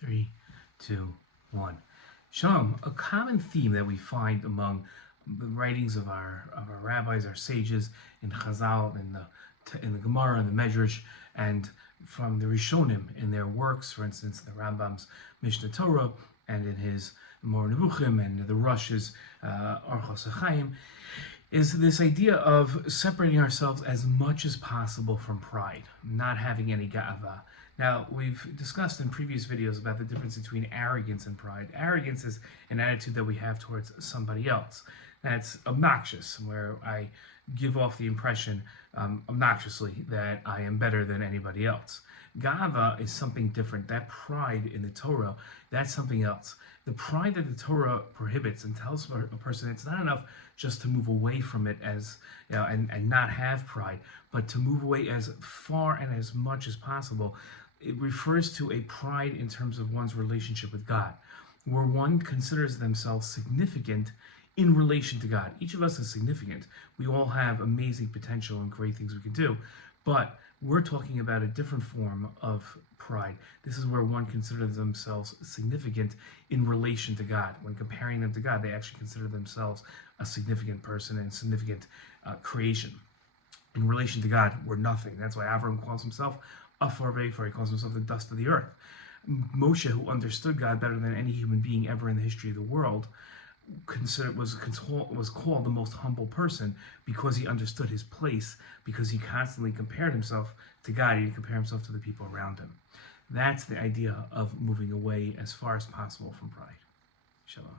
Three, two, one. Shalom. A common theme that we find among the writings of our rabbis, our sages, in Chazal, in the Gemara, and the Medrash, and from the Rishonim in their works, for instance, the Rambam's Mishnah Torah, and in his Moreh Nevuchim, and the Rush's Orchos HaChaim, is this idea of separating ourselves as much as possible from pride, not having any ga'ava. Now, we've discussed in previous videos about the difference between arrogance and pride. Arrogance is an attitude that we have towards somebody else. That's obnoxious, where I give off the impression obnoxiously that I am better than anybody else. Ga'ava is something different. That pride in the Torah, that's something else. The pride that the Torah prohibits and tells a person it's not enough just to move away from it as and not have pride, but to move away as far and as much as possible. It refers to a pride in terms of one's relationship with God, where one considers themselves significant in relation to God. Each of us is significant. We all have amazing potential and great things we can do, but we're talking about a different form of pride. This is where one considers themselves significant in relation to God. When comparing them to God, they actually consider themselves a significant person and significant creation. In relation to God, we're nothing. That's why Avram calls himself Afar Ve'afar. He calls himself the dust of the earth. Moshe, who understood God better than any human being ever in the history of the world, was called the most humble person because he understood his place, because he constantly compared himself to God. He didn't compare himself to the people around him. That's the idea of moving away as far as possible from pride. Shalom.